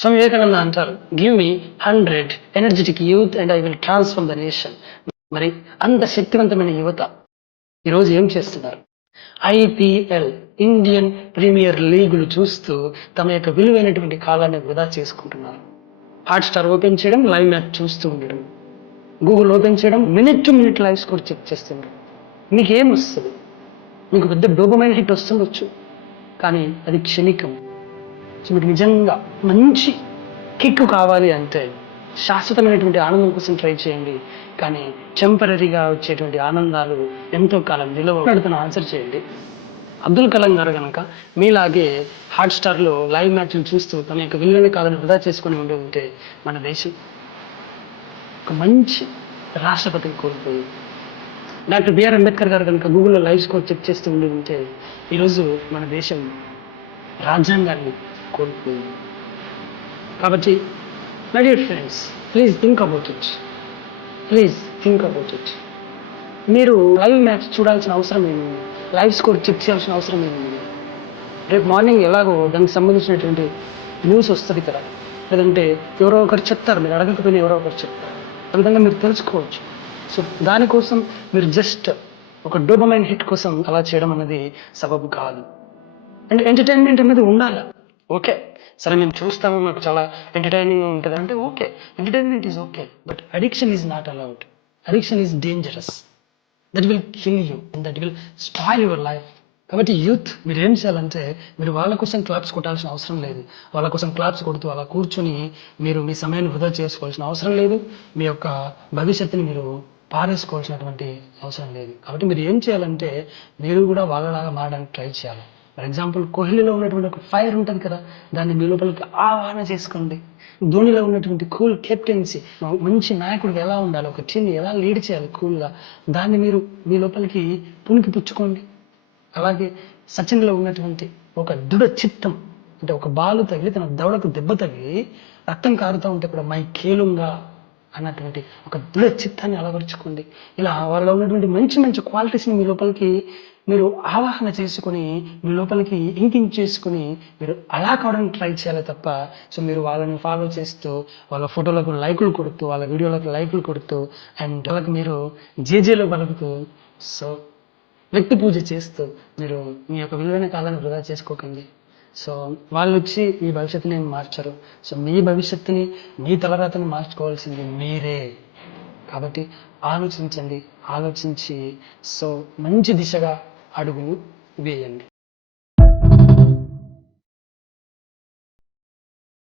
స్వామి వివేకానంద అంటారు, give me 100 energetic youth and I will transform the nation. మరి అంత శక్తివంతమైన యువత ఈరోజు ఏం చేస్తున్నారు? ఐపీఎల్, ఇండియన్ ప్రీమియర్ లీగులు చూస్తూ తమ యొక్క విలువైనటువంటి కాలాన్ని వృధా చేసుకుంటున్నారు. హాట్‌స్టార్ ఓపెన్ చేయడం, లైవ్ మ్యాచ్ చూస్తూ ఉండడం, గూగుల్ ఓపెన్ చేయడం, minute to minute live score check చేస్తుండడం. మీకేం వస్తుంది? మీకు పెద్ద డోపమైన్ హిట్ వస్తుండొచ్చు, కానీ అది క్షణికం. సో మీకు నిజంగా మంచి కిక్ కావాలి అంటే శాశ్వతమైనటువంటి ఆనందం కోసం ట్రై చేయండి, కానీ టెంపరీగా వచ్చేటువంటి ఆనందాలు ఎంతో కాలం నిలవడుతున్న ఆన్సర్ చేయండి. అబ్దుల్ కలాం గారు కనుక మీలాగే హాట్‌స్టార్లో లైవ్ మ్యాచ్లు చూస్తూ తన యొక్క విలువైన కాలాన్ని వృధా చేసుకొని ఉండి ఉంటే మన దేశం ఒక మంచి రాష్ట్రపతిని కోల్పోయింది. డాక్టర్ బిఆర్ అంబేద్కర్ గారు కనుక గూగుల్లో లైవ్ స్కోర్ చెక్ చేస్తూ ఉండి ఉంటే ఈరోజు మన దేశం రాజ్యాంగాన్ని కోల్పోయింది. కాబట్టి my dear friends, please think about it. మీరు లైవ్ మ్యాచ్ చూడాల్సిన అవసరం ఏముంది? లైవ్ స్కోర్ చెక్ చేయాల్సిన అవసరం ఏముంది? రేపు మార్నింగ్ ఎలాగో దానికి సంబంధించినటువంటి న్యూస్ వస్తుంది కదా, లేదంటే ఎవరో ఒకరు చెప్తారు, మీరు అడగకపోయినా ఎవరో ఒకరు చెప్తారు, ఆ విధంగా మీరు తెలుసుకోవచ్చు. సో దానికోసం మీరు జస్ట్ ఒక డోపమైన్ హిట్ కోసం అలా చేయడం అనేది సబబు కాదు. అండ్ ఎంటర్టైన్మెంట్ అనేది ఉండాలి. ఓకే, సరే మేము చూస్తాము, మాకు చాలా ఎంటర్టైనింగ్ ఉంటుంది అంటే okay, entertainment is okay, but addiction is not allowed. Addiction is dangerous. That will kill you and that will spoil your life. కాబట్టి యూత్ మీరు ఏం చేయాలంటే, మీరు వాళ్ళ కోసం క్లాప్స్ కొట్టాల్సిన అవసరం లేదు. వాళ్ళ కోసం క్లాప్స్ కొడుతూ అలా కూర్చొని మీరు మీ సమయాన్ని వృధా చేసుకోవాల్సిన అవసరం లేదు. మీ యొక్క భవిష్యత్తుని మీరు పారేసుకోవాల్సినటువంటి అవసరం లేదు. కాబట్టి మీరు ఏం చేయాలంటే, మీరు కూడా వాళ్ళలాగా మారడానికి ట్రై చేయాలి. ఫర్ ఎగ్జాంపుల్, కోహ్లీలో ఉన్నటువంటి ఒక ఫైర్ ఉంటుంది కదా, దాన్ని మీ లోపలికి ఆవాహన చేసుకోండి. ధోనిలో ఉన్నటువంటి కూల్ కెప్టెన్సీ, మంచి నాయకుడికి ఎలా ఉండాలి, ఒక టీంని ఎలా లీడ్ చేయాలి కూల్గా, దాన్ని మీరు మీ లోపలికి పుణికి పుచ్చుకోండి. అలాగే సచిన్లో ఉన్నటువంటి ఒక దృఢ చిత్తం, అంటే ఒక బాలు తగిలి తన దవడకు దెబ్బ తగిలి రక్తం కారుతూ ఉంటే కూడా మై కేలుంగా అన్నటువంటి ఒక దృఢ చిత్తాన్ని అలవరుచుకోండి. ఇలా వాళ్ళలో ఉన్నటువంటి మంచి మంచి క్వాలిటీస్ని మీ లోపలికి మీరు ఆవాహన చేసుకొని, మీ లోపలికి ఇంకింగ్ చేసుకుని మీరు అలా కావడానికి ట్రై చేయాలి తప్ప, సో మీరు వాళ్ళని ఫాలో చేస్తూ, వాళ్ళ ఫోటోలకు లైకులు కొడుతూ, వాళ్ళ వీడియోలకు లైకులు కొడుతూ, అండ్ వాళ్ళకి మీరు జేజేలో పలుకుతూ, సో వ్యక్తి పూజ చేస్తూ మీరు మీ యొక్క విలువైన కాలాన్ని వృధా చేసుకోకండి. సో వాళ్ళు వచ్చి మీ భవిష్యత్తుని మార్చరు. సో మీ భవిష్యత్తుని, మీ తలరాతని మార్చుకోవాల్సింది మీరే. కాబట్టి ఆలోచించండి, ఆలోచించి సో మంచి దిశగా అడుగులు వేయండి.